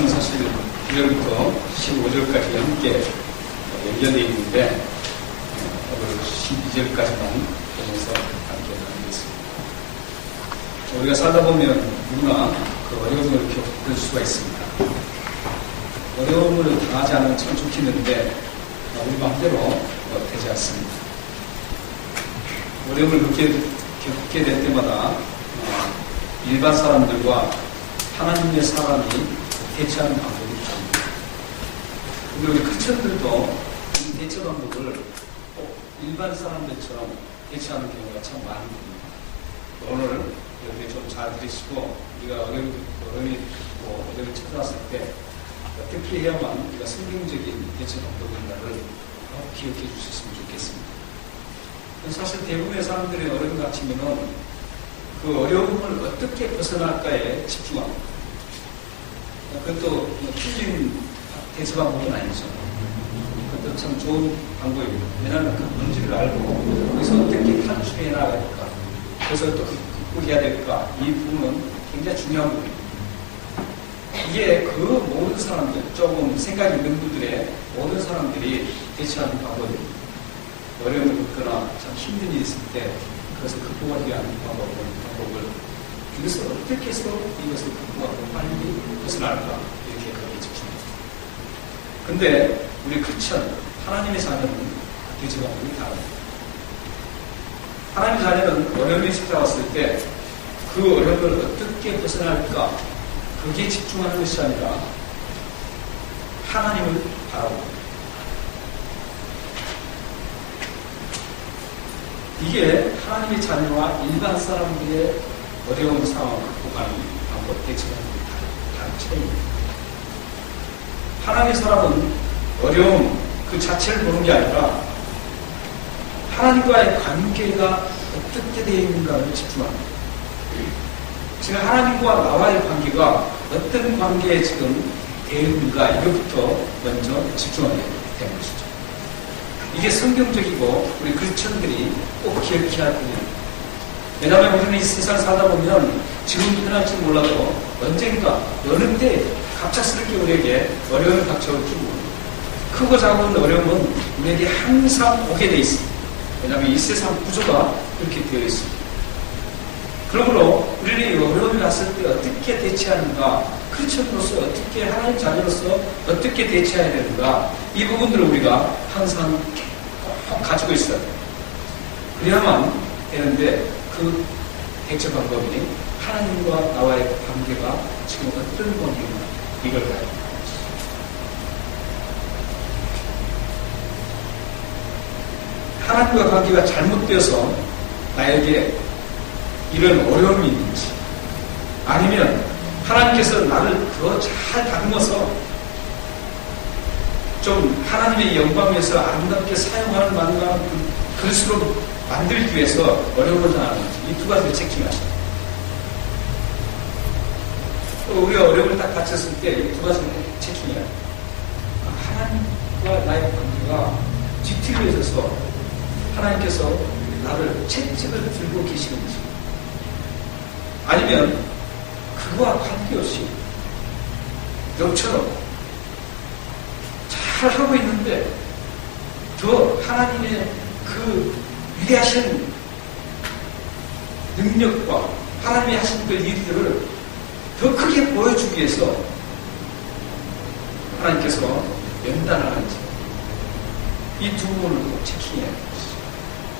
말씀은 사실 1절부터 15절까지 함께 연결되어 있는데 오늘 12절까지만 보면서 함께 나누겠습니다. 우리가 살다 보면 누구나 그 어려움을 겪을 수가 있습니다. 어려움을 당하지 않으면 참 좋겠는데 우리 마음대로 되지 않습니다. 어려움을 겪게 될 때마다 일반 사람들과 하나님의 사람이 대처하는 방법이 있습니다. 근데 우리 크리스천들도 이 대처 방법을 꼭 일반 사람들처럼 대처하는 경우가 참 많습니다. 오늘 여러분이 좀 잘 들으시고 우리가 어려움이 찾아왔을 때 어떻게 해야만 우리가 성경적인 대처 방법인가를 기억해 주셨으면 좋겠습니다. 사실 대부분의 사람들의 어려움 같으면은 그 어려움을 어떻게 벗어날까에 집중합니다. 그것도 틀린 대처 방법은 아니죠. 그것도 참 좋은 방법입니다. 왜냐하면 그 본질을 알고 그래서 어떻게 탈출해 나갈까, 그래서 또 극복해야 될까, 이 부분은 굉장히 중요한 부분입니다. 이게 그 모든 사람들, 조금 생각이 있는 분들의 모든 사람들이 대처하는 방법입니다. 어려움을 겪거나 참 힘든 일이 있을 때 그것을 극복하기 위한 방법을 이것을 어떻게 해서 이것을 극복하고 빨리 벗어날까, 이렇게 그렇게 집중합니다. 근데 우리 크리스천, 하나님의 자녀는 대처 방법이 다릅니다. 하나님의 자녀는 어려움이 찾아왔을 때 그 어려움을 어떻게 벗어날까, 그게 집중하는 것이 아니라 하나님을 바라봅니다. 이게 하나님의 자녀와 일반 사람들의 어려운 상황을 극복하는 방법, 대처하는 다른 차이입니다. 하나님의 사람은 어려움 그 자체를 보는 게 아니라 하나님과의 관계가 어떻게 되어 있는가를 집중합니다. 지금 하나님과 나와의 관계가 어떤 관계에 지금 되어 있는가, 이것부터 먼저 집중하게 되는 것이죠. 이게 성경적이고 우리 크리스천들이 꼭 기억해야 할 부분입니다. 왜냐하면 우리는 이 세상 살다 보면 지금 편할지 몰라도 언젠가 어느 때 갑작스럽게 우리에게 어려움을 닥쳐올지 모릅니다. 크고 작은 어려움은 우리에게 항상 오게 되어 있습니다. 왜냐하면 이 세상 구조가 그렇게 되어 있습니다. 그러므로 우리는 이 어려움이 왔을 때 어떻게 대처하는가, 크리스천으로서 어떻게, 하나님 자녀로서 어떻게 대처해야 되는가, 이 부분들을 우리가 항상 꼭 가지고 있어야 돼요. 그래야만 되는데 그 대처 방법이 하나님과 나와의 관계가 지금 어떤 관계인가, 이걸 봐야 됩니다. 하나님과 관계가 잘못되어서 나에게 이런 어려움이 있는지, 아니면 하나님께서 나를 더 잘 다듬어서 좀 하나님의 영광에서 아름답게 사용할 만한 그릇으로 만들기 위해서 어려움을 당하는지, 이 두 가지를 체킹하셔야 돼요. 우리가 어려움을 딱 닥쳤을 때 이 두 가지를 체킹해야 돼요. 하나님과 나의 관계가 뒤틀려져서 하나님께서 나를 채찍을 들고 계시는지, 아니면 그와 관계없이 너처럼 잘 하고 있는데 더 하나님의 그 위대하신 능력과 하나님이 하신 그 일들을 더 크게 보여주기 위해서 하나님께서 연단하는지, 이 두 부분을 꼭 체킹해야 합니다.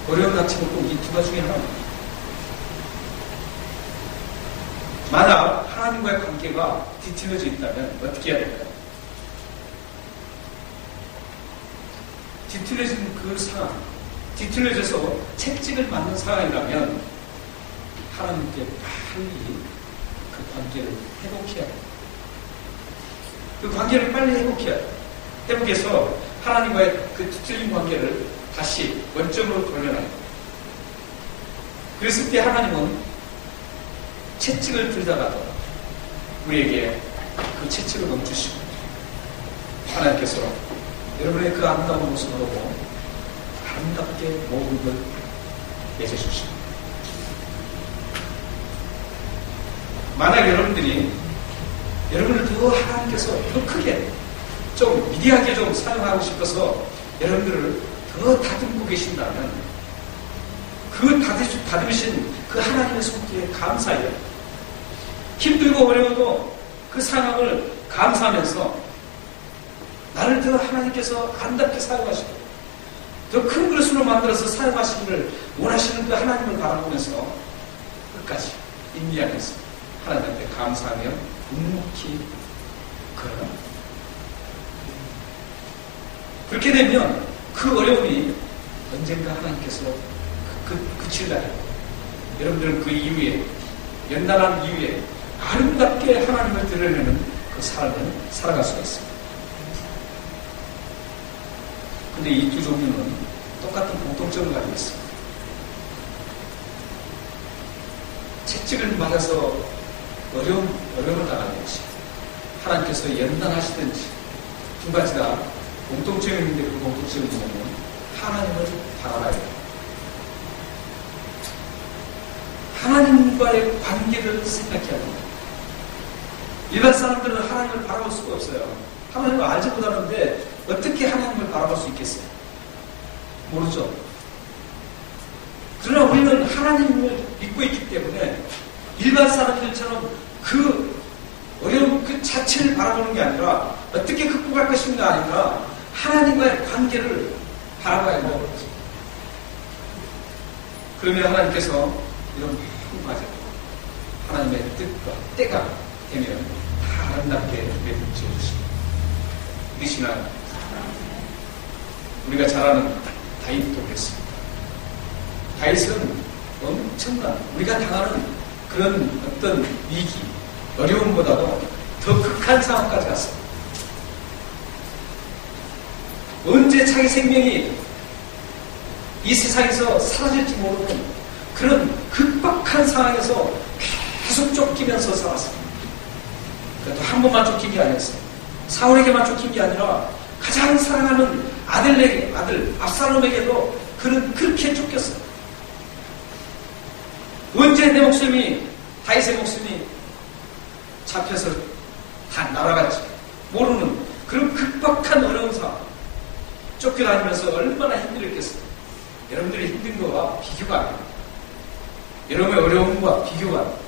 어려운 닥치면 꼭 이 두 가지 중에 하나입니다. 만약 하나님과의 관계가 뒤틀려져 있다면 어떻게 해야 될까요? 뒤틀려진 그 상황, 뒤틀려져서 채찍을 맞는 상황이라면 하나님께 빨리 그 관계를 회복해야 합니다. 그 관계를 빨리 회복해야 합니다. 회복해서 하나님과의 그 뒤틀린 관계를 다시 원점으로 돌려놔야 합니다. 그랬을 때 하나님은 채찍을 들다가도 우리에게 그 채찍을 멈추시고 하나님께서 여러분의 그 아름다운 모습을 보고 아름답게 모든 걸 맺어주십니다. 만약 여러분들이 여러분을 더 하나님께서 더 크게 좀 위대하게 좀 사용하고 싶어서 여러분들을 더 다듬고 계신다면 그 다듬으신 그 하나님의 손길에 감사해요. 힘들고 어려워도 그 상황을 감사하면서 나를 더 하나님께서 아름답게 사용하시고 더 큰 그릇으로 만들어서 사용하시기를 원하시는 그 하나님을 바라보면서 끝까지 인내하면서 하나님한테 감사하며 묵묵히 걸어가. 그렇게 되면 그 어려움이 언젠가 하나님께서 그칠 날이에요. 여러분들은 그 이후에 연단한 이후에 아름답게 하나님을 드러내는 그 삶을 살아갈 수가 있습니다. 근데 이 두 종류는 똑같은 공통점을 가지고 있습니다. 채찍을 맞아서 어려움을 당하든지 하나님께서 연단하시든지 두 가지 다 공통점이 있는데 그 공통점이 뭐냐면 하나님을 바라봐야 돼요. 하나님과의 관계를 생각해야 됩니다. 일반 사람들은 하나님을 바라볼 수가 없어요. 하나님을 알지 못하는데 어떻게 하나님을 바라볼 수 있겠어요? 모르죠. 그러나 우리는 하나님을 믿고 있기 때문에 일반 사람들처럼 그 어려움 그 자체를 바라보는 게 아니라 어떻게 극복할 것인가 아니라 하나님과의 관계를 바라봐야 한다는 거죠. 그러면 하나님께서 이런 풍파제 하나님의 뜻과 때가 되면 다 아름답게 내비쳐 주십니다. 믿으시나요? 우리가 잘 아는 다윗도 그랬습니다. 다윗은 엄청난 우리가 당하는 그런 어떤 위기, 어려움보다도 더 극한 상황까지 갔습니다. 언제 자기 생명이 이 세상에서 사라질지 모르는 그런 극박한 상황에서 계속 쫓기면서 살았습니다. 그래도 한 번만 쫓긴 게 아니었어요. 사울에게만 쫓긴 게 아니라 가장 사랑하는 아들 압살롬에게도 그는 그렇게 쫓겼어요. 언제 내 목숨이 다윗의 목숨이 잡혀서 다 날아갔지 모르는 그런 극박한 어려운 상황 쫓겨다니면서 얼마나 힘들었겠어요. 여러분들이 힘든 거와 비교가 안 돼요. 여러분의 어려움과 비교가 안 돼요.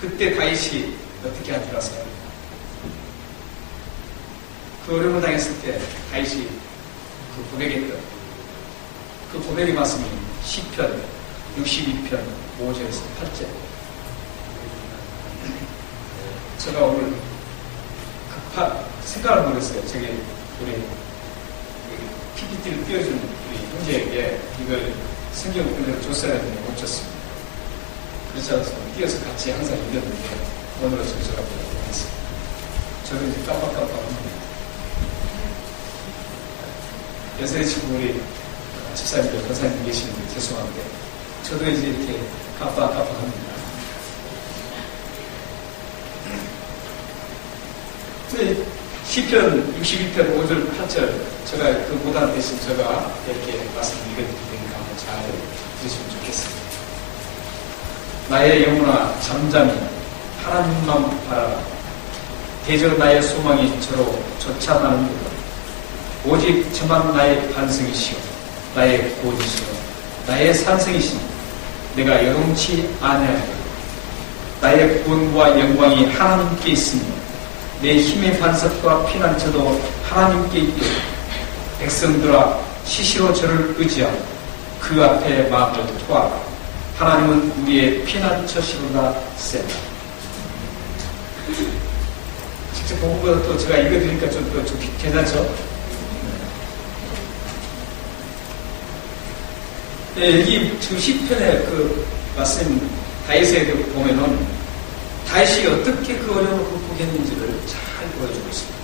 그때 다윗이 어떻게 한 줄 아세요? 그 어려움을 당했을 때 다윗이 그 고백했던 그 고백의 말씀이 시편 62편 5절에서 8절. 제가 오늘 생각을 못했어요. 저기 우리 PPT를 띄워준 우리 형제에게 이걸 성경 그대로 줬어야 되는데 못 줬습니다. 그렇지 않습니까? 띄어서 같이 항상 읽었는데 오늘은 제가 보냈습니다. 저도 이제 깜빡깜빡합니다. 요새 지금 우리 집사님들, 권사님들 계시는데 죄송한데 저도 이제 이렇게 깜빡깜빡합니다. 근데 시편 62편 5절 8절 제가 그 못한 대신 제가 이렇게 말씀 읽어드릴 테니까 한번 잘 들으시면 좋겠습니다. 나의 영혼아 잠잠히 하나님만 바라라. 대저 나의 소망이 저로 쫓아가는도다. 오직 저만 나의 반성이시오 나의 구원이시오 나의 산성이시니 내가 여동치 아니하리라. 나의 구원과 영광이 하나님께 있으며 내 힘의 반석과 피난처도 하나님께 있게 백성들아 시시로 저를 의지하고 그 앞에 마음을 토하라. 하나님은 우리의 피난처시로다 세. 직접 본 것보다 또 제가 읽어드리니까 좀 괜찮죠? 네, 여기 지금 시편의 그 말씀 다윗에 보면은 다윗이 어떻게 그 어려움을 극복했는지를 잘 보여주고 있습니다.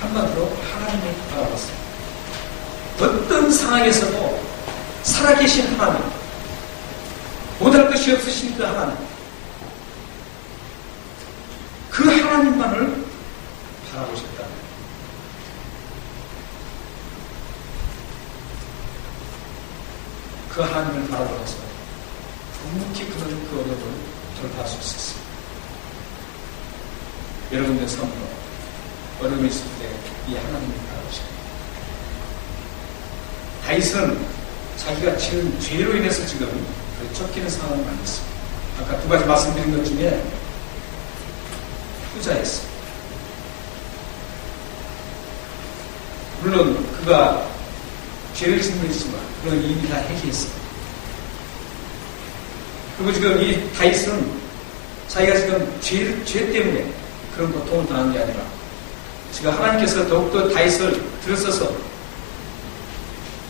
한마디로 하나님을 바라봤습니다. 어떤 상황에서도 살아계신 하나님, 못할 것이 없으신 그 하나님, 그 하나님만을 바라보셨다. 그 하나님을 바라보면서 묵묵히 그는 그 어려움을 돌파할 수 있었습니다. 여러분들 삶으로 어려움이 있을 때 이 하나님을 바라보시고, 다윗은 자기가 지은 죄로 인해서 지금 쫓기는 상황을 만났습니다. 아까 두 가지 말씀드린 것 중에 후자였습니다. 물론 그가 죄를 짓는 있지만 그런 이미 다 해결했습니다. 그리고 지금 이 다윗은 자기가 지금 죄 때문에 그런 고통을 당한 게 아니라 지금 하나님께서 더욱더 다윗을 들어서서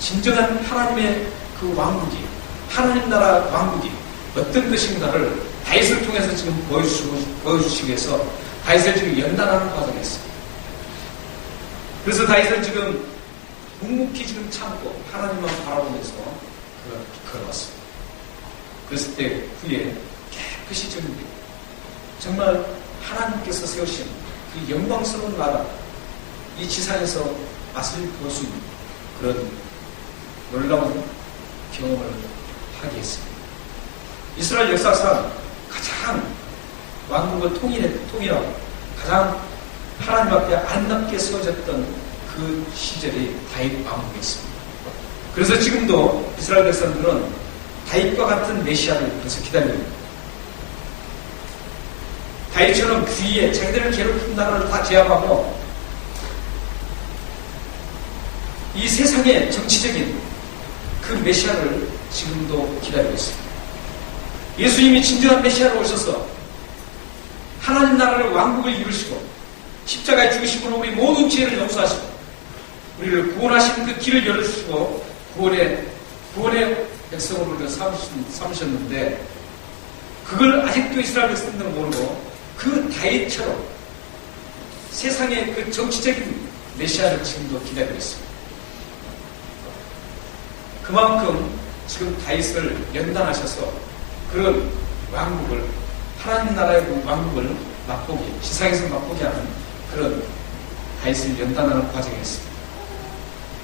진정한 하나님의 그 왕국이, 하나님 나라 왕국이 어떤 것인가를 다윗을 통해서 지금 보여주시기 위해서 다윗을 지금 연단하는 과정이었습니다. 그래서 다윗은 지금 묵묵히 지금 참고 하나님만 바라보면서 걸어왔습니다. 그랬을 때 후에 깨끗이 정리되고 정말 하나님께서 세우신 그 영광스러운 나라, 이 지상에서 맛을 볼 수 있는 그런 놀라운 경험을 하게 했습니다. 이스라엘 역사상 가장 왕국을 통일하고 가장 하나님 앞에 아름답게 세워졌던 그 시절이 다윗 왕국이었습니다. 그래서 지금도 이스라엘 백성들은 다윗과 같은 메시아를 그래서 기다리고 있습니다. 다윗처럼 귀에 자기들을 괴롭힌 나라를 다 제압하고 이 세상의 정치적인 그 메시아를 지금도 기다리고 있습니다. 예수님이 진정한 메시아로 오셔서 하나님 나라를 왕국을 이루시고 십자가에 죽으심으로 우리 모든 죄를 용서하시고 우리를 구원하시는 그 길을 열어주시고 구원의 백성으로 삼으셨는데 그걸 아직도 이스라엘 백성들은 모르고 그 다윗처럼 세상의 그 정치적인 메시아를 지금도 기다리고 있습니다. 그만큼 지금 다윗을 연단하셔서 그런 왕국을, 하나님 나라의 그 왕국을 맛보게, 지상에서 맛보게 하는 그런 다윗을 연단하는 과정이었습니다.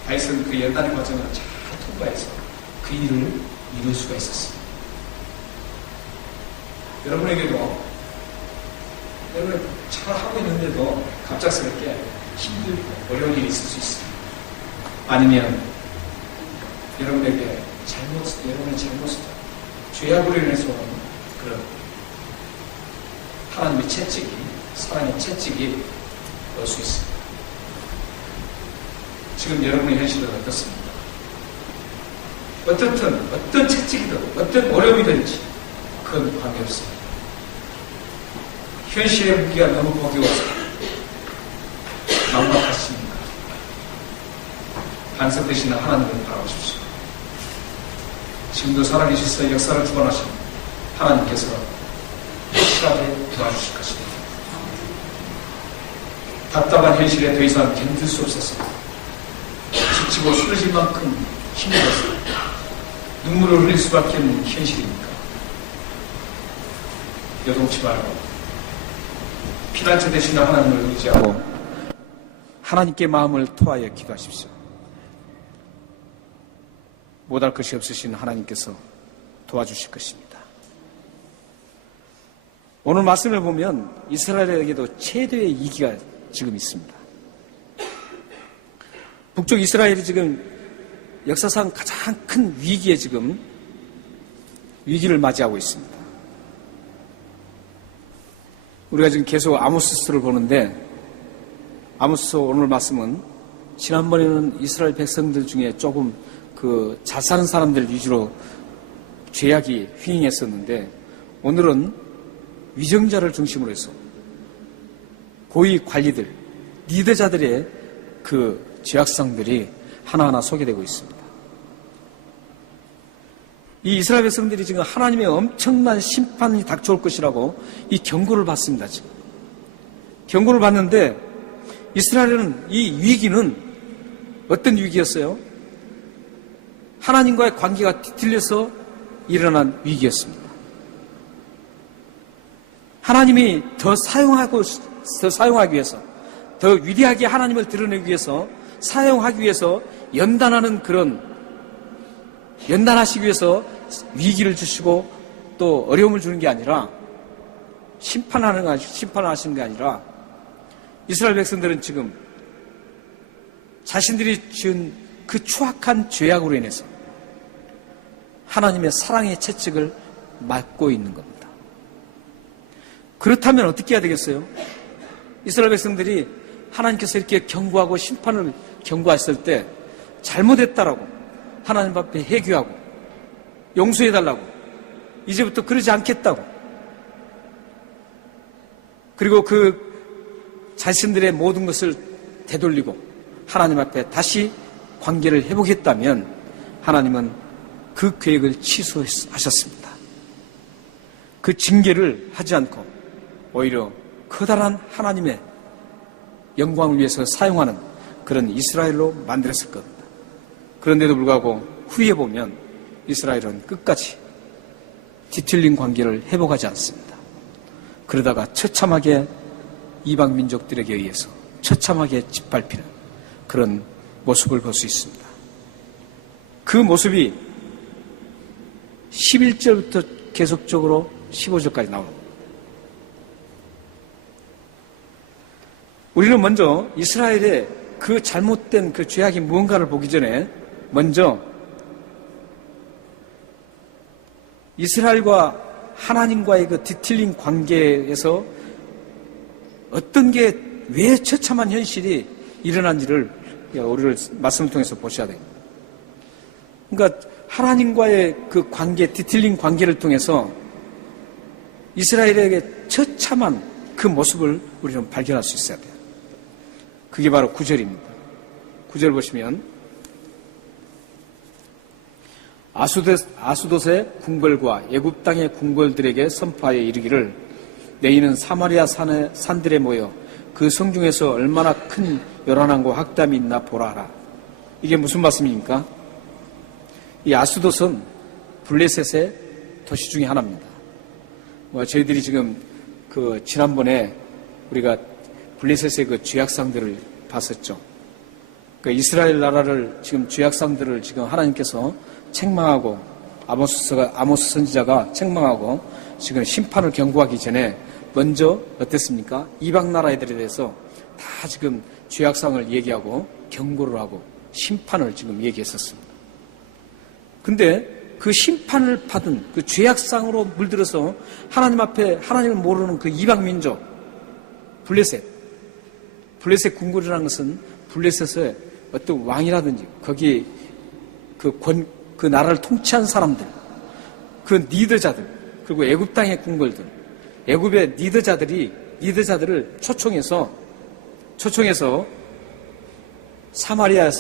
다윗은 그 연단의 과정을 잘 통과해서 그 일을 이룰 수가 있었습니다. 여러분에게도 여러분 잘 하고 있는데도 갑작스럽게 힘들고 어려운 일이 있을 수 있습니다. 아니면 여러분에게 여러분의 잘못을 죄악으로 인해서 오는 그런 하나님의 채찍이, 사랑의 채찍이 올 수 있습니다. 지금 여러분의 현실은 어떻습니까? 어떤 채찍이든 어떤 어려움이든지 그건 관계없습니다. 현실의 무기가 너무 버거워서 막막하십니까? 반석되시는 하나님을 바라보십시오. 지금도 살아계셔서 역사를 주관하신 하나님께서 확실하게 도와주실 것입니다. 답답한 현실에 더 이상 견딜 수 없어서 지치고 쓰러질 만큼 힘들어서 눈물을 흘릴 수밖에 없는 현실입니까? 요동치 말고 피난처 되시는 하나님을 의지하고 하나님께 마음을 토하여 기도하십시오. 못할 것이 없으신 하나님께서 도와주실 것입니다. 오늘 말씀을 보면 이스라엘에게도 최대의 위기가 지금 있습니다. 북쪽 이스라엘이 지금 역사상 가장 큰 위기에 지금 위기를 맞이하고 있습니다. 우리가 지금 계속 아모스서를 보는데 아모스서 오늘 말씀은 지난번에는 이스라엘 백성들 중에 조금 잘 사는 사람들 위주로 죄악이 휘행했었는데 오늘은 위정자를 중심으로 해서 고위 관리들, 리더자들의 그 죄악상들이 하나하나 소개되고 있습니다. 이 이스라엘 백성들이 지금 하나님의 엄청난 심판이 닥쳐올 것이라고 이 경고를 받습니다. 지금 경고를 받는데 이스라엘은 이 위기는 어떤 위기였어요? 하나님과의 관계가 뒤틀려서 일어난 위기였습니다. 하나님이 더 사용하기 위해서, 더 위대하게 하나님을 드러내기 위해서, 사용하기 위해서 연단하시기 위해서 위기를 주시고 또 어려움을 주는 게 아니라 심판하시는 게 아니라 이스라엘 백성들은 지금 자신들이 지은 그 추악한 죄악으로 인해서 하나님의 사랑의 채찍을 맞고 있는 겁니다. 그렇다면 어떻게 해야 되겠어요? 이스라엘 백성들이 하나님께서 이렇게 경고하고 심판을 경고했을 때 잘못했다라고 하나님 앞에 회개하고 용서해달라고 이제부터 그러지 않겠다고 그리고 그 자신들의 모든 것을 되돌리고 하나님 앞에 다시 관계를 회복했다면 하나님은 그 계획을 취소하셨습니다. 그 징계를 하지 않고 오히려 커다란 하나님의 영광을 위해서 사용하는 그런 이스라엘로 만들었을 겁니다. 그런데도 불구하고 후에 보면 이스라엘은 끝까지 뒤틀린 관계를 회복하지 않습니다. 그러다가 처참하게 이방 민족들에게 의해서 처참하게 짓밟히는 그런 모습을 볼 수 있습니다. 그 모습이 11절부터 계속적으로 15절까지 나옵니다. 우리는 먼저 이스라엘의 그 잘못된 그 죄악이 무언가를 보기 전에 먼저 이스라엘과 하나님과의 그 뒤틀린 관계에서 어떤 게 왜 처참한 현실이 일어난지를 우리를 말씀을 통해서 보셔야 됩니다. 그러니까 하나님과의 그 관계, 뒤틀린 관계를 통해서 이스라엘에게 처참한 그 모습을 우리는 발견할 수 있어야 돼요. 그게 바로 9절입니다. 9절 보시면 아수돗의 궁궐과 애굽 땅의 궁궐들에게 선포하여 이르기를 너희는 사마리아 산들에 모여 그 성중에서 얼마나 큰 요란함과 확담이 있나 보라 하라. 이게 무슨 말씀입니까? 이 아수돗은 블레셋의 도시 중에 하나입니다. 저희들이 지금 지난번에 우리가 블레셋의 그 죄악상들을 봤었죠. 이스라엘 나라를 지금 죄악상들을 지금 하나님께서 책망하고 아모스 선지자가 책망하고 지금 심판을 경고하기 전에 먼저 어땠습니까? 이방 나라 애들에 대해서 다 지금 죄악상을 얘기하고 경고를 하고 심판을 지금 얘기했었습니다. 근데 그 심판을 받은 그 죄악상으로 물들어서 하나님 앞에 하나님을 모르는 그 이방 민족 블레셋 궁궐이라는 것은 블레셋의 어떤 왕이라든지 거기 그 나라를 통치한 사람들, 그 리더자들, 그리고 애굽 땅의 궁궐들, 애굽의 리더자들을 초청해서 사마리아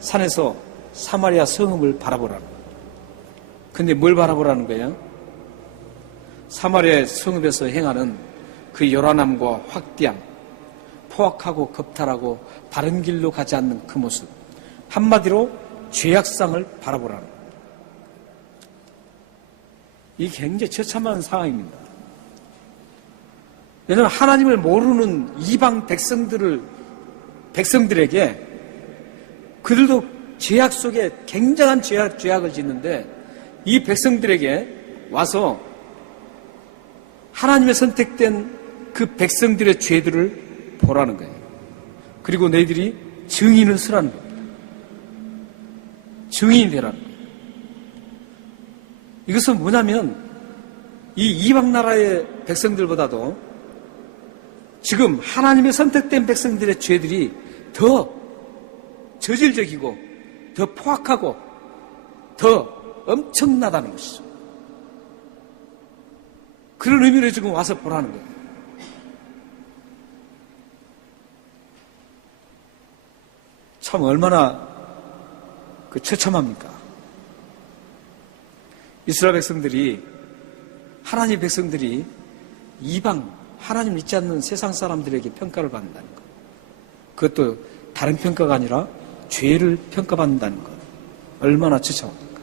산에서 사마리아 성읍을 바라보라는 거예요. 근데 뭘 바라보라는 거예요? 사마리아 성읍에서 행하는 그 요란함과 확대함, 포악하고 겁탈하고 바른 길로 가지 않는 그 모습, 한마디로 죄악상을 바라보라는 거예요. 이게 굉장히 처참한 상황입니다. 왜냐하면 하나님을 모르는 이방 백성들에게 그들도 죄악 속에 굉장한 죄악을 짓는데 이 백성들에게 와서 하나님의 선택된 그 백성들의 죄들을 보라는 거예요. 그리고 너희들이 증인을 서라는 겁니다. 증인이 되라는 거예요. 이것은 뭐냐면 이 이방 나라의 백성들보다도 지금 하나님의 선택된 백성들의 죄들이 더 저질적이고 더 포악하고 더 엄청나다는 것이죠. 그런 의미로 지금 와서 보라는 거예요. 참 얼마나 처참합니까? 이스라엘 백성들이 하나님의 백성들이 이방 하나님 믿지 않는 세상 사람들에게 평가를 받는다는 것. 그것도 다른 평가가 아니라 죄를 평가받는다는 것. 얼마나 처참합니까?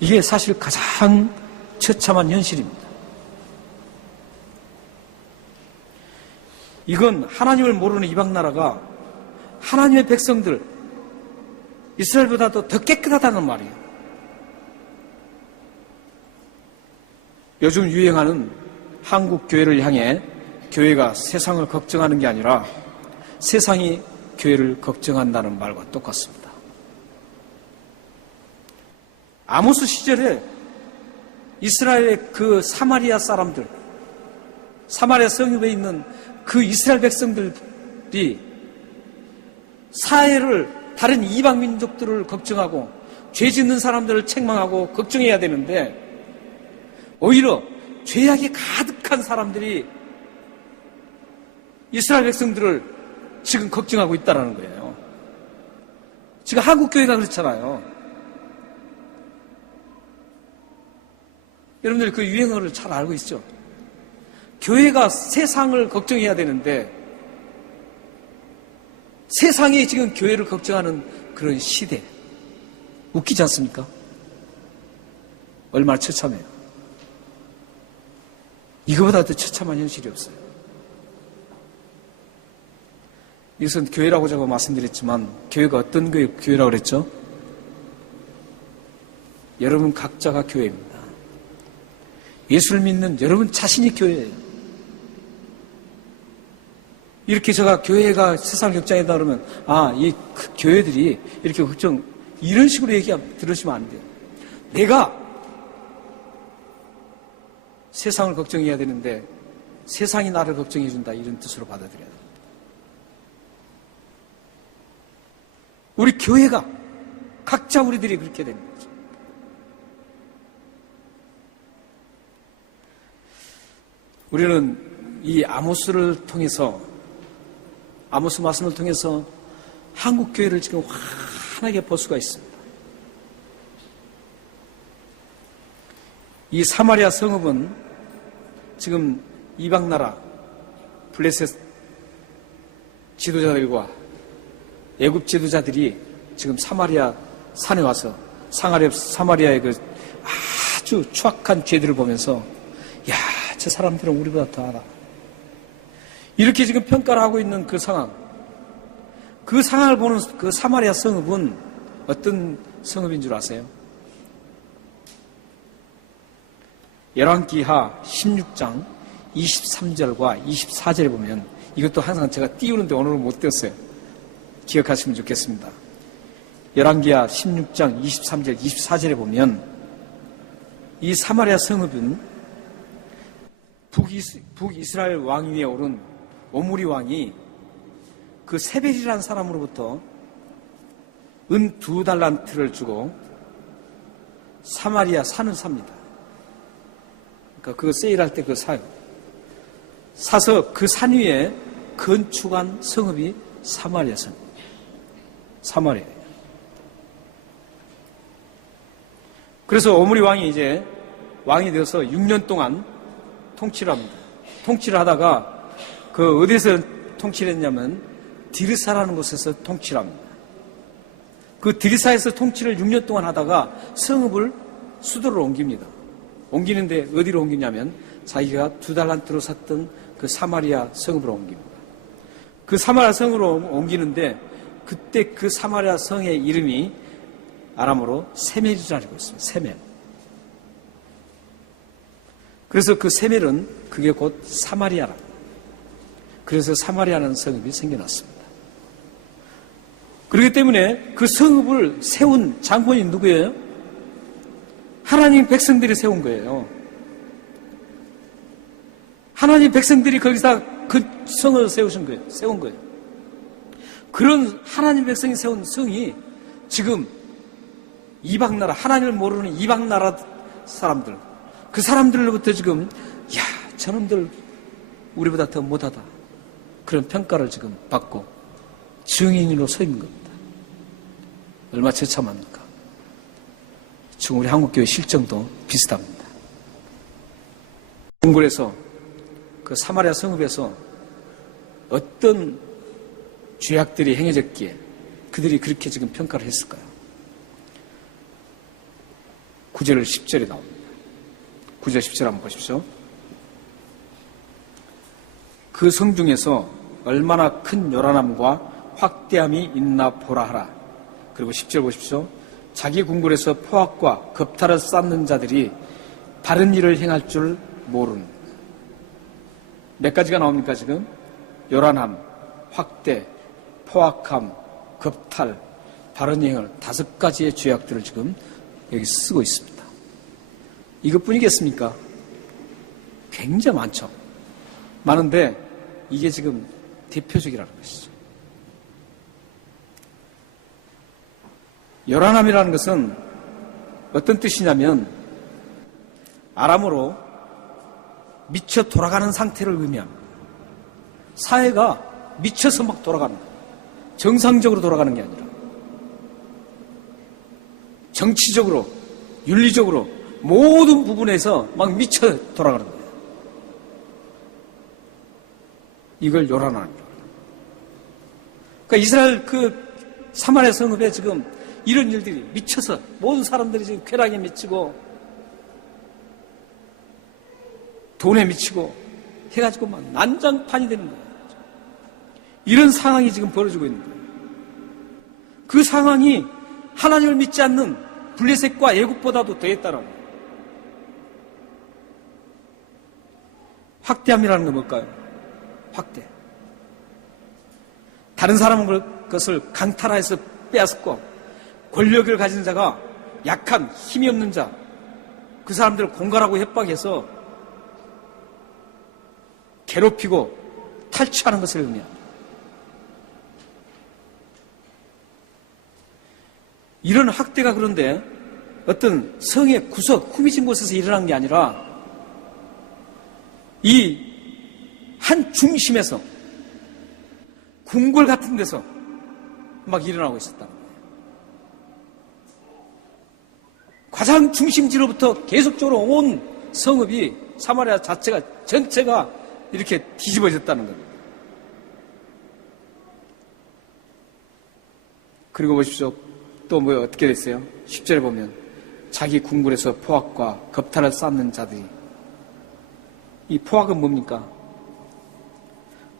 이게 사실 가장 처참한 현실입니다. 이건 하나님을 모르는 이방 나라가 하나님의 백성들, 이스라엘보다도 더 깨끗하다는 말이에요. 요즘 유행하는 한국 교회를 향해 교회가 세상을 걱정하는 게 아니라 세상이 교회를 걱정한다는 말과 똑같습니다. 아모스 시절에 이스라엘의 그 사마리아 사람들, 사마리아 성읍에 있는 그 이스라엘 백성들이 사회를, 다른 이방 민족들을 걱정하고 죄 짓는 사람들을 책망하고 걱정해야 되는데 오히려 죄악이 가득한 사람들이 이스라엘 백성들을 지금 걱정하고 있다는 거예요. 지금 한국 교회가 그렇잖아요. 여러분들 그 유행어를 잘 알고 있죠? 교회가 세상을 걱정해야 되는데 세상이 지금 교회를 걱정하는 그런 시대. 웃기지 않습니까? 얼마나 처참해요. 이거보다 더 처참한 현실이 없어요. 이것은 교회라고 제가 말씀드렸지만 교회가 어떤 교회라고 그랬죠? 여러분 각자가 교회입니다. 예수를 믿는 여러분 자신이 교회예요. 이렇게 제가 교회가 세상을 걱정한다 그러면 이 교회들이 이렇게 걱정 이런 식으로 들으시면 안 돼요. 내가 세상을 걱정해야 되는데 세상이 나를 걱정해 준다 이런 뜻으로 받아들여야 돼요. 우리 교회가 각자 우리들이 그렇게 되는 거죠. 우리는 이 아모스를 통해서 아모스 말씀을 통해서 한국 교회를 지금 환하게 볼 수가 있습니다. 이 사마리아 성읍은 지금 이방 나라 블레셋 지도자들과 애굽 지도자들이 지금 사마리아 산에 와서 사마리아의 그 아주 추악한 죄들을 보면서 야, 저 사람들은 우리보다 더 알아. 이렇게 지금 평가를 하고 있는 그 상황. 그 상황을 보는 그 사마리아 성읍은 어떤 성읍인 줄 아세요? 열왕기하 16장 23절과 24절에 보면 이것도 항상 제가 띄우는데 오늘은 못 띄웠어요. 기억하시면 좋겠습니다. 열왕기하 16장 23절 24절에 보면 이 사마리아 성읍은 북이스라엘 왕 위에 오른 오므리 왕이 그 세벨이라는 사람으로부터 은 2달란트를 주고 사마리아 산을 삽니다. 그러니까 그거 세일할 때 그거 사요. 사서 그 산 위에 건축한 성읍이 사마리아 성. 사마리아예요. 그래서 오므리 왕이 이제 왕이 되어서 6년 동안 통치를 합니다. 통치를 하다가 그 어디에서 통치를 했냐면 디르사라는 곳에서 통치를 합니다. 그 디르사에서 통치를 6년 동안 하다가 성읍을 수도를 옮깁니다. 옮기는데 어디로 옮기냐면 자기가 2달란트로 샀던 그 사마리아 성읍으로 옮깁니다. 그 사마리아 성으로 옮기는데 그때 그 사마리아 성의 이름이 아람어로 세멜이라고 있습니다. 세멜. 그래서 그 세멜은 그게 곧 사마리아라. 그래서 사마리아라는 성읍이 생겨났습니다. 그렇기 때문에 그 성읍을 세운 장본이 누구예요? 하나님 백성들이 세운 거예요. 하나님 백성들이 거기서 그 성을 세운 거예요. 그런 하나님 백성이 세운 성이 지금 이방 나라, 하나님을 모르는 이방 나라 사람들, 그 사람들로부터 지금 야, 저놈들 우리보다 더 못하다. 그런 평가를 지금 받고 증인으로 서 있는 겁니다. 얼마나 처참합니까? 지금 우리 한국교회 실정도 비슷합니다. 궁궐에서 그 사마리아 성읍에서 어떤 죄악들이 행해졌기에 그들이 그렇게 지금 평가를 했을까요? 9절 10절에 나옵니다. 9절 10절 한번 보십시오. 그 성 중에서 얼마나 큰 요란함과 확대함이 있나 보라 하라. 그리고 10절 보십시오. 자기 궁궐에서 포악과 겁탈을 쌓는 자들이 바른 일을 행할 줄 모르는. 몇 가지가 나옵니까 지금? 요란함, 확대, 포악함, 겁탈, 발언행을 5가지의 죄악들을 지금 여기 쓰고 있습니다. 이것뿐이겠습니까? 굉장히 많죠. 많은데 이게 지금 대표적이라는 것이죠. 요란함이라는 것은 어떤 뜻이냐면 아람어로 미쳐 돌아가는 상태를 의미합니다. 사회가 미쳐서 막 돌아가는 거예요. 정상적으로 돌아가는 게 아니라 정치적으로, 윤리적으로 모든 부분에서 막 미쳐 돌아가는 거예요. 이걸 요란함이라고. 그러니까 이스라엘 사마리아 성읍에 지금 이런 일들이 미쳐서 모든 사람들이 지금 쾌락에 미치고 돈에 미치고 해가지고 막 난장판이 되는 거예요. 이런 상황이 지금 벌어지고 있는 거예요. 그 상황이 하나님을 믿지 않는 블레셋과 애굽보다도 더했다는 거예요. 확대함이라는 건 뭘까요? 확대. 다른 사람의 것을 강탈해서 빼앗고 권력을 가진 자가 약한 힘이 없는 자, 그 사람들을 공갈하고 협박해서 괴롭히고 탈취하는 것을 의미합니다. 이런 학대가 그런데 어떤 성의 구석, 후미진 곳에서 일어난 게 아니라 이 한 중심에서 궁궐 같은 데서 막 일어나고 있었다. 가장 중심지로부터 계속적으로 온 성읍이 사마리아 자체가 전체가 이렇게 뒤집어졌다는 겁니다. 그리고 보십시오. 또 뭐 어떻게 됐어요? 10절에 보면 자기 궁궐에서 포악과 겁탈을 쌓는 자들이, 이 포악은 뭡니까?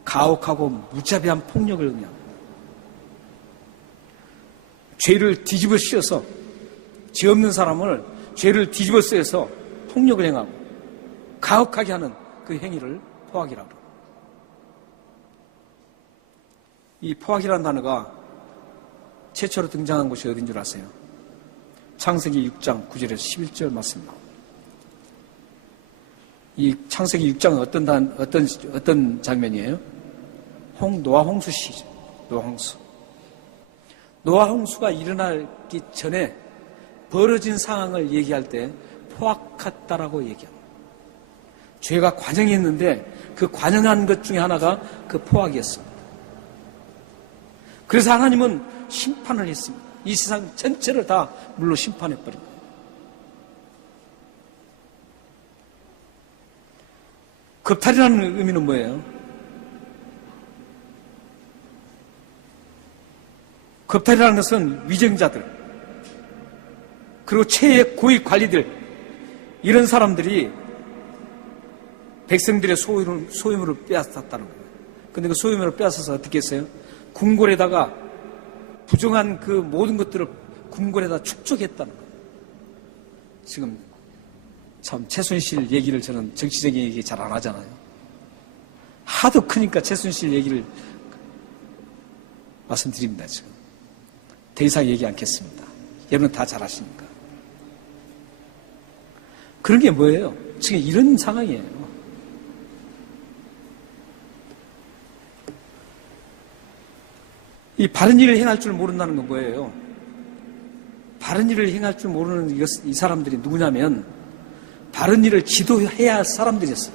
가혹하고 무자비한 폭력을 의미합니다. 죄를 뒤집어 씌워서, 죄 없는 사람을 죄를 뒤집어 씌워서 폭력을 행하고 가혹하게 하는 그 행위를 포악이라고 합니다. 이 포악이라는 단어가 최초로 등장한 곳이 어딘 줄 아세요? 창세기 6장 9절에서 11절 말씀입니다. 이 창세기 6장은 어떤 장면이에요? 노아 홍수 시죠. 노아 홍수. 노아 홍수가 일어나기 전에 벌어진 상황을 얘기할 때 포악했다라고 얘기합니다. 죄가 관영했는데 그 관영한 것 중에 하나가 그 포악이었습니다. 그래서 하나님은 심판을 했습니다. 이 세상 전체를 다 물로 심판해버립니다. 겁탈이라는 의미는 뭐예요? 겁탈이라는 것은 위정자들, 그리고 최의 고위 관리들, 이런 사람들이 백성들의 소유물을 빼앗았다는 거예요. 근데 그 소유물을 빼앗아서 어떻게 했어요? 궁궐에다가 부정한 그 모든 것들을 궁궐에다 축적했다는 거예요. 지금 참 최순실 얘기를 저는 정치적인 얘기 잘 안 하잖아요. 하도 크니까 최순실 얘기를 말씀드립니다. 지금 더 이상 얘기 않겠습니다. 여러분 다 잘 아시니까. 그런 게 뭐예요? 지금 이런 상황이에요. 이 바른 일을 행할 줄 모른다는 건 뭐예요? 바른 일을 행할 줄 모르는 이 사람들이 누구냐면 바른 일을 지도해야 할 사람들이었어요.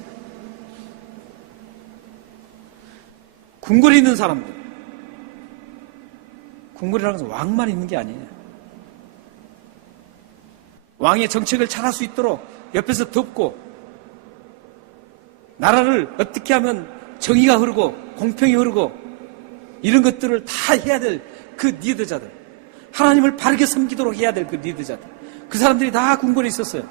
궁궐에 있는 사람들. 궁궐이라는 것은 왕만 있는 게 아니에요. 왕의 정책을 잘할 수 있도록 옆에서 돕고 나라를 어떻게 하면 정의가 흐르고 공평이 흐르고 이런 것들을 다 해야 될 그 리더자들, 하나님을 바르게 섬기도록 해야 될 그 리더자들, 그 사람들이 다 궁궐에 있었어요.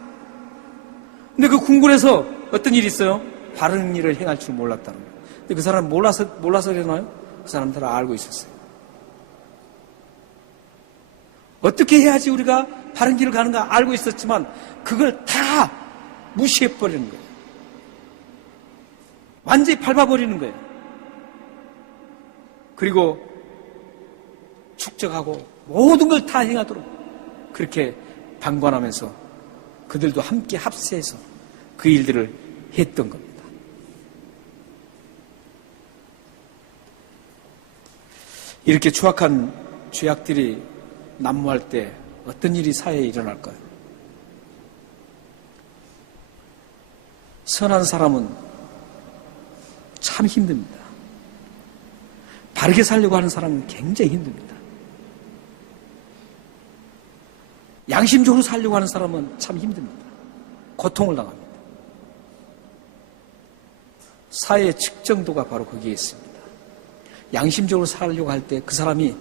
근데 그 궁궐에서 어떤 일이 있어요? 바른 일을 행할 줄 몰랐다는 거예요. 근데 그 사람은 몰라서 그러나요? 그 사람들은 알고 있었어요. 어떻게 해야지 우리가 바른 길을 가는가 알고 있었지만 그걸 다 무시해버리는 거예요. 완전히 밟아버리는 거예요. 그리고 축적하고 모든 걸 다 행하도록 그렇게 방관하면서 그들도 함께 합세해서 그 일들을 했던 겁니다. 이렇게 추악한 죄악들이 난무할 때 어떤 일이 사회에 일어날까요? 선한 사람은 참 힘듭니다. 바르게 살려고 하는 사람은 굉장히 힘듭니다. 양심적으로 살려고 하는 사람은 참 힘듭니다. 고통을 당합니다. 사회의 측정도가 바로 거기에 있습니다. 양심적으로 살려고 할 때 그 사람이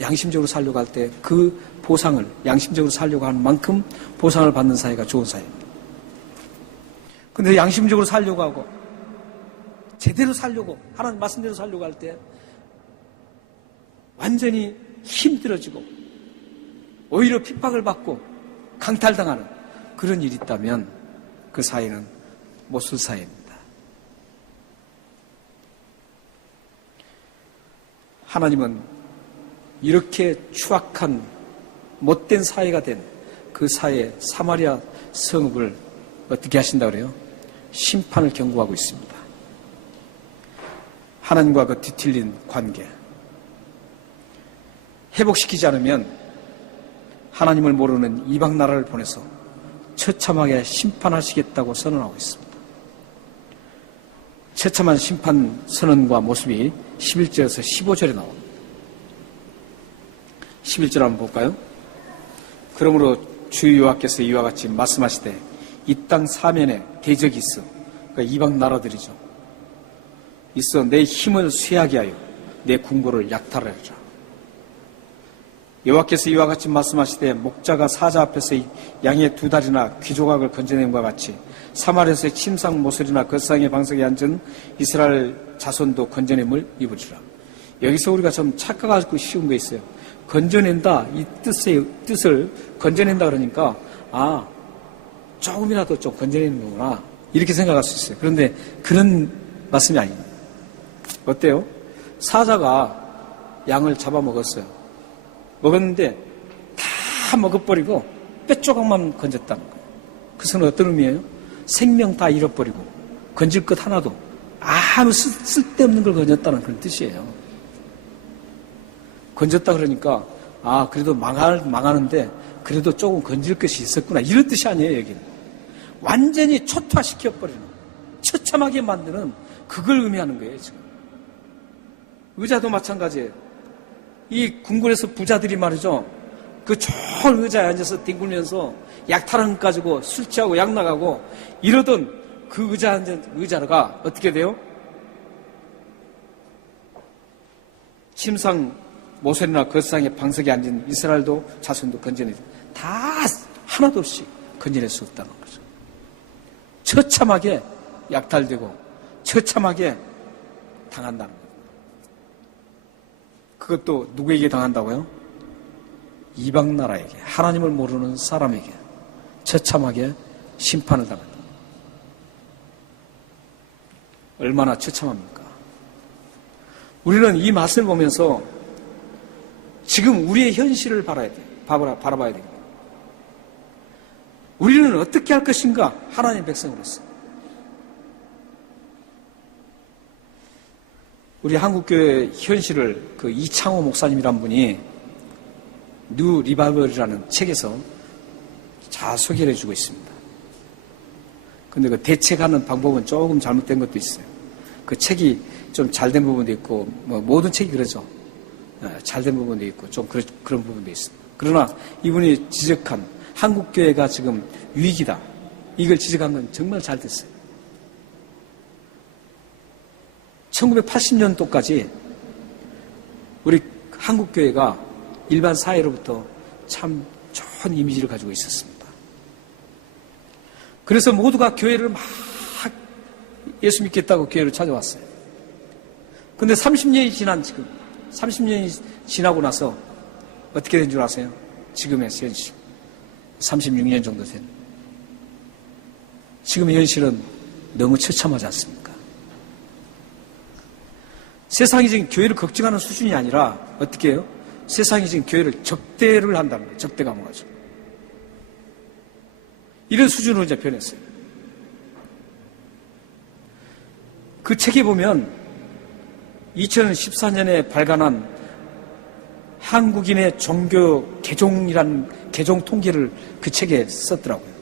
양심적으로 살려고 할 때 그 보상을 양심적으로 살려고 하는 만큼 보상을 받는 사회가 좋은 사회입니다. 그런데 양심적으로 살려고 하고 제대로 살려고 하나님 말씀대로 살려고 할 때 완전히 힘들어지고 오히려 핍박을 받고 강탈당하는 그런 일이 있다면 그 사회는 못 쓸 사회입니다. 하나님은 이렇게 추악한 못된 사회가 된 그 사회 사마리아 성읍을 어떻게 하신다 그래요? 심판을 경고하고 있습니다. 하나님과 그 뒤틀린 관계 회복시키지 않으면 하나님을 모르는 이방 나라를 보내서 처참하게 심판하시겠다고 선언하고 있습니다. 처참한 심판 선언과 모습이 11절에서 15절에 나옵니다. 11절 한번 볼까요? 그러므로 주 여호와께서 이와 같이 말씀하시되 이 땅 사면에 대적이 있어, 그러니까 이방 나라들이죠. 있어 내 힘을 쇠하게 하여 내 궁궐을 약탈하리라. 여호와께서 이와 같이 말씀하시되 목자가 사자 앞에서 양의 두 다리나 귀조각을 건져낸과 같이 사마리아에서의 침상 모서리나 겉상의 방석에 앉은 이스라엘 자손도 건져냄을 입으리라. 여기서 우리가 좀 착각하고 쉬운 게 있어요. 건져낸다, 이 뜻을 건져낸다 그러니까 조금이라도 좀 건져내는 거구나 이렇게 생각할 수 있어요. 그런데 그런 말씀이 아닙니다. 어때요? 사자가 양을 잡아먹었어요. 먹었는데 다 먹어버리고 뼈 조각만 건졌다는 거예요. 그것은 어떤 의미예요? 생명 다 잃어버리고 건질 것 하나도 아무 쓸데없는 걸 건졌다는 그런 뜻이에요. 건졌다 그러니까 그래도 망하는데 그래도 조금 건질 것이 있었구나 이런 뜻이 아니에요. 여기는 완전히 초토화시켜버리는 처참하게 만드는 그걸 의미하는 거예요. 지금 의자도 마찬가지예요. 이 궁궐에서 부자들이 말이죠, 그 좋은 의자에 앉아서 뒹굴면서 약탈한 것 가지고 술 취하고 약 나가고 이러던 그 의자가 어떻게 돼요? 침상 모서리나 겉상의 방석에 앉은 이스라엘도 자손도 건져내죠. 다 하나도 없이 건져낼 수 없다는 거죠. 처참하게 약탈되고 처참하게 당한다는 거예요. 그것도 누구에게 당한다고요? 이방 나라에게, 하나님을 모르는 사람에게 처참하게 심판을 당한다. 얼마나 처참합니까? 우리는 이 맛을 보면서 지금 우리의 현실을 바라봐야 됩니다. 우리는 어떻게 할 것인가? 하나님의 백성으로서. 우리 한국교회 현실을 그 이창호 목사님이란 분이 뉴 리바이벌이라는 책에서 잘 소개를 해주고 있습니다. 근데 그 대책하는 방법은 조금 잘못된 것도 있어요. 그 책이 좀 잘된 부분도 있고, 모든 책이 그러죠. 잘된 부분도 있고, 좀 그런 부분도 있습니다. 그러나 이분이 지적한 한국교회가 지금 위기다. 이걸 지적한 건 정말 잘 됐어요. 1980년도까지 우리 한국교회가 일반 사회로부터 참 좋은 이미지를 가지고 있었습니다. 그래서 모두가 교회를 막 예수 믿겠다고 교회를 찾아왔어요. 근데 30년이 지나고 나서 어떻게 된 줄 아세요? 지금의 현실. 36년 정도 된. 지금의 현실은 너무 처참하지 않습니까? 세상이 지금 교회를 걱정하는 수준이 아니라 어떻게 해요? 세상이 지금 교회를 적대를 한다는 거예요. 적대 감화가지고. 이런 수준으로 이제 변했어요. 그 책에 보면 2014년에 발간한 한국인의 종교 개종이라는 개종 통계를 그 책에 썼더라고요.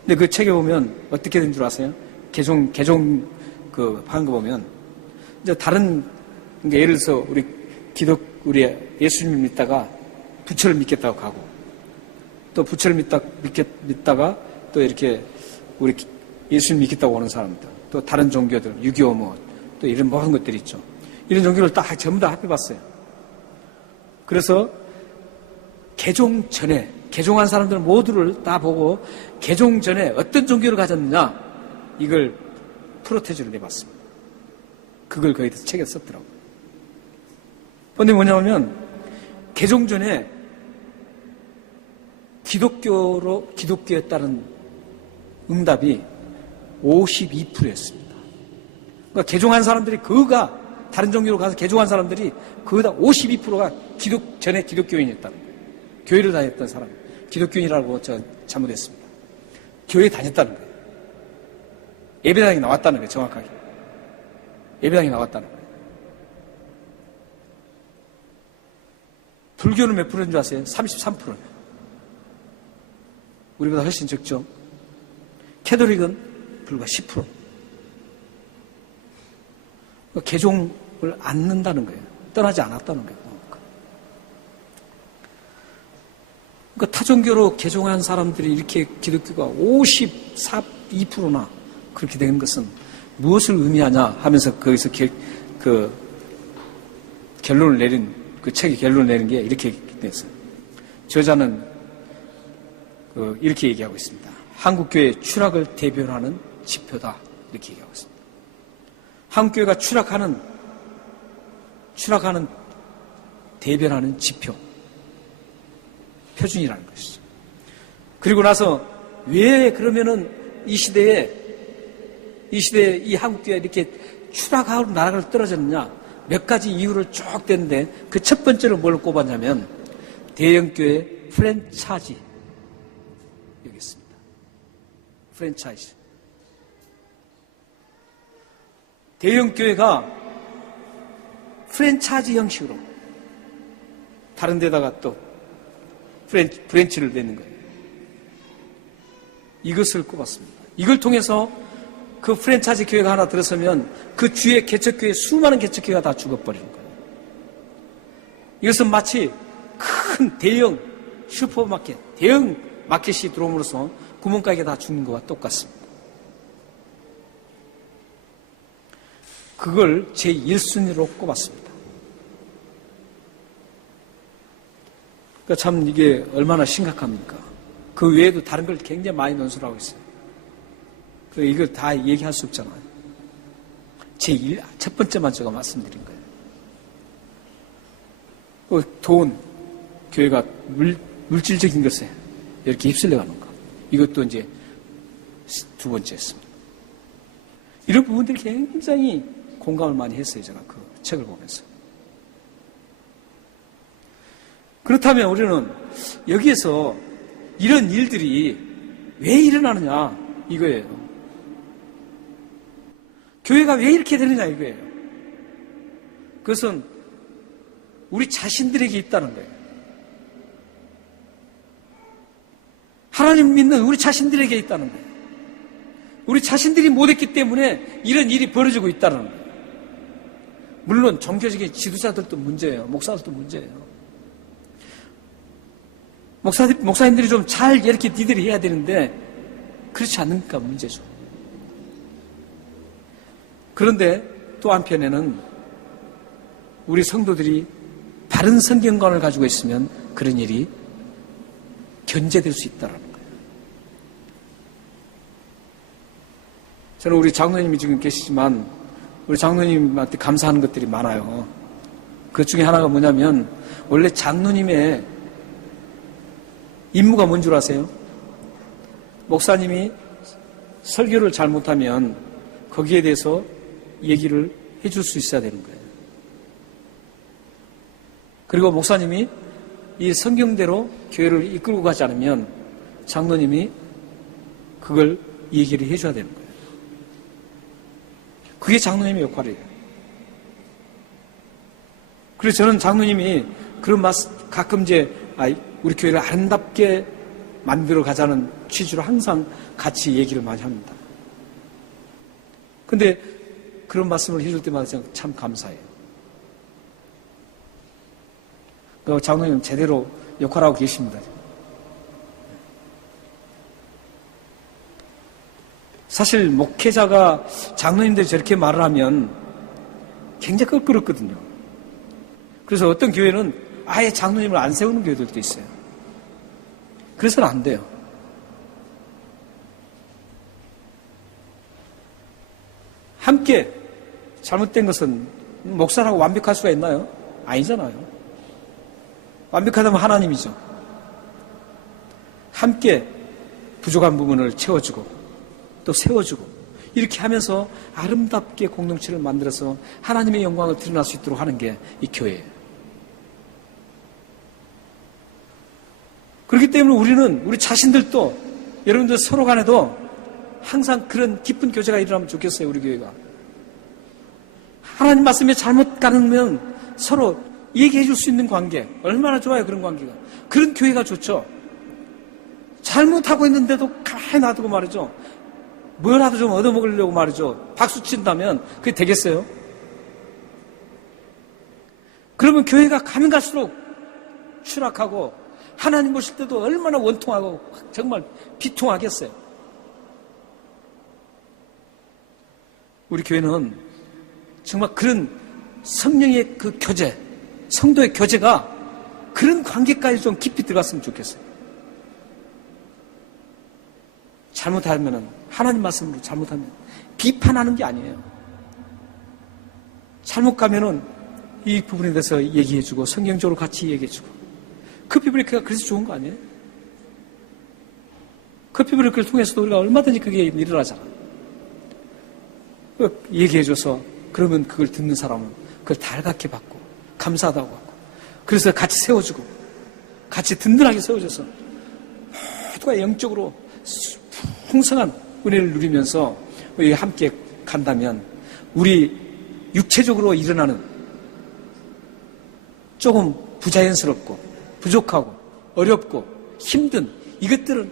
근데 그 책에 보면 어떻게 된 줄 아세요? 개종 하는 거 보면 이제 다른, 그러니까 예를 들어서 우리 예수님 믿다가 부처를 믿겠다고 가고, 또 부처를 믿다가 또 이렇게 우리 예수님 믿겠다고 오는 사람들, 또 다른 종교들, 유교 또 이런 모든 것들이 있죠. 이런 종교를 딱 전부 다 합해봤어요. 그래서 개종 전에, 개종한 사람들 모두를 다 보고 개종 전에 어떤 종교를 가졌느냐, 이걸 프로테이지를 내봤습니다. 그걸 거의 책에 썼더라고요. 그런데 뭐냐면 개종 전에 기독교에 따른 응답이 52%였습니다. 그러니까 개종한 사람들이 다른 종교로 가서 개종한 사람들이 거의 다 52%가 전에 기독교인이었다는 거예요. 교회를 다녔던 사람. 기독교인이라고 잘못했습니다. 교회에 다녔다는 거예요. 예배당에 나왔다는 거예요, 정확하게. 예배당에 나왔다는 거예요. 불교는 몇 프로인 줄 아세요? 33%예요. 우리보다 훨씬 적죠. 캐톨릭은 불과 10%. 개종을 않는다는 거예요. 떠나지 않았다는 거예요. 그러니까 타종교로 개종한 사람들이 이렇게 기독교가 52%나 그렇게 된 것은 무엇을 의미하냐 하면서 거기서 결론을 내린, 그 책이 결론을 내린 게 이렇게 됐어요. 저자는 이렇게 얘기하고 있습니다. 한국교회의 추락을 대변하는 지표다. 이렇게 얘기하고 있습니다. 한국교회가 추락하는 대변하는 지표, 표준이라는 것이죠. 그리고 나서 왜 그러면은 이 시대에 이 한국교회가 이렇게 추락하고 나락을 떨어졌느냐, 몇 가지 이유를 쭉 댔는데 그 첫 번째로 뭘 꼽았냐면 대형교회 프랜차이즈, 여기 있습니다. 프랜차이즈. 대형교회가 프랜차이즈 형식으로 다른 데다가 또 브랜치를 내는 거예요. 이것을 꼽았습니다. 이걸 통해서 그 프랜차이즈 교회가 하나 들어서면 그 주위의 개척교회, 수많은 개척교회가 다 죽어버리는 거예요. 이것은 마치 큰 대형 슈퍼마켓, 대형 마켓이 들어옴으로써 구멍가게 다 죽는 것과 똑같습니다. 그걸 제1순위로 꼽았습니다. 그러니까 참 이게 얼마나 심각합니까? 그 외에도 다른 걸 굉장히 많이 논술하고 있어요. 이걸 다 얘기할 수 없잖아요. 첫 번째만 제가 말씀드린 거예요. 돈, 교회가 물질적인 것에 이렇게 휩쓸려 가는 거. 이것도 이제 두 번째였습니다. 이런 부분들이 굉장히 공감을 많이 했어요. 제가 그 책을 보면서. 그렇다면 우리는 여기에서 이런 일들이 왜 일어나느냐 이거예요. 교회가 왜 이렇게 되느냐 이거예요. 그것은 우리 자신들에게 있다는 거예요. 하나님 믿는 우리 자신들에게 있다는 거예요. 우리 자신들이 못했기 때문에 이런 일이 벌어지고 있다는 거예요. 물론 종교적인 지도자들도 문제예요. 목사들도 문제예요. 목사님들이 좀 잘 이렇게 니들이 해야 되는데 그렇지 않으니까 문제죠. 그런데 또 한편에는 우리 성도들이 바른 성경관을 가지고 있으면 그런 일이 견제될 수 있다는 거예요. 저는 우리 장로님이 지금 계시지만 우리 장로님한테 감사하는 것들이 많아요. 그 중에 하나가 뭐냐면 원래 장로님의 임무가 뭔 줄 아세요? 목사님이 설교를 잘못하면 거기에 대해서 얘기를 해줄 수 있어야 되는 거예요. 그리고 목사님이 이 성경대로 교회를 이끌고 가지 않으면 장로님이 그걸 얘기를 해줘야 되는 거예요. 그게 장로님의 역할이에요. 그래서 저는 장로님이 그런 가끔 우리 교회를 아름답게 만들어 가자는 취지로 항상 같이 얘기를 많이 합니다. 근데 그런 말씀을 해줄 때마다 참 감사해요. 장로님 제대로 역할하고 계십니다. 사실 목회자가 장로님들이 저렇게 말을 하면 굉장히 껄끄럽거든요. 그래서 어떤 교회는 아예 장로님을 안 세우는 교회들도 있어요. 그래서는 안 돼요. 함께 잘못된 것은 목사라고 완벽할 수가 있나요? 아니잖아요. 완벽하다면 하나님이죠. 함께 부족한 부분을 채워주고 또 세워주고 이렇게 하면서 아름답게 공동체를 만들어서 하나님의 영광을 드러날 수 있도록 하는 게 이 교회예요. 그렇기 때문에 우리는 우리 자신들도 여러분들 서로 간에도 항상 그런 기쁜 교제가 일어나면 좋겠어요. 우리 교회가 하나님 말씀에 잘못 가면 서로 얘기해 줄 수 있는 관계 얼마나 좋아요. 그런 관계가 그런 교회가 좋죠. 잘못하고 있는데도 가만히 놔두고 말이죠. 뭐라도 좀 얻어먹으려고 말이죠. 박수 친다면 그게 되겠어요? 그러면 교회가 가면 갈수록 추락하고 하나님 보실 때도 얼마나 원통하고 정말 비통하겠어요. 우리 교회는 정말 그런 성령의 그 교제, 성도의 교제가 그런 관계까지 좀 깊이 들어갔으면 좋겠어요. 잘못하면 하나님 말씀으로 잘못하면 비판하는 게 아니에요. 잘못 가면은 이 부분에 대해서 얘기해주고 성경적으로 같이 얘기해주고 커피 브레이크가 그래서 좋은 거 아니에요? 커피 브레이크를 통해서도 우리가 얼마든지 그게 일어나잖아. 얘기해줘서 그러면 그걸 듣는 사람은 그걸 달갑게 받고 감사하다고 하고 그래서 같이 세워주고 같이 든든하게 세워줘서 모두가 영적으로 풍성한 은혜를 누리면서 우리 함께 간다면 우리 육체적으로 일어나는 조금 부자연스럽고 부족하고 어렵고 힘든 이것들은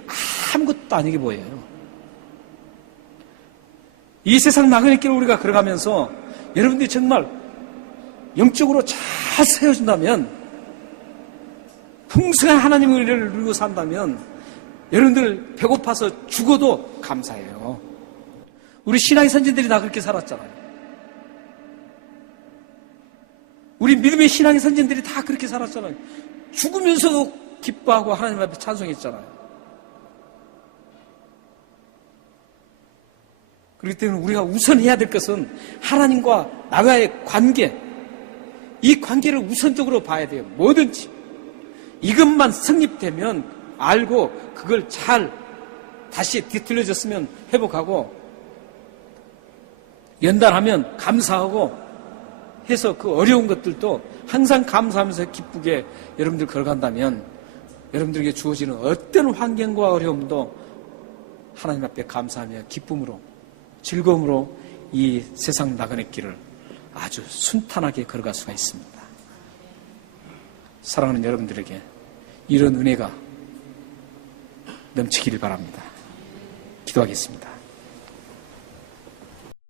아무것도 아니게 보여요. 이 세상 나그네 길을 우리가 걸어가면서 여러분들이 정말 영적으로 잘 세워준다면 풍성한 하나님의 은혜를 누리고 산다면 여러분들 배고파서 죽어도 감사해요. 우리 신앙의 선진들이 다 그렇게 살았잖아요. 우리 믿음의 신앙의 선진들이 다 그렇게 살았잖아요. 죽으면서도 기뻐하고 하나님 앞에 찬송했잖아요. 그렇기 때문에 우리가 우선 해야 될 것은 하나님과 나와의 관계, 이 관계를 우선적으로 봐야 돼요. 뭐든지 이것만 성립되면 알고 그걸 잘 다시 뒤틀려졌으면 회복하고 연단하면 감사하고 해서 그 어려운 것들도 항상 감사하면서 기쁘게 여러분들 걸어간다면 여러분들에게 주어지는 어떤 환경과 어려움도 하나님 앞에 감사하며 기쁨으로 즐거움으로 이 세상 나그네 길을 아주 순탄하게 걸어갈 수가 있습니다. 사랑하는 여러분들에게 이런 은혜가 넘치기를 바랍니다. 기도하겠습니다.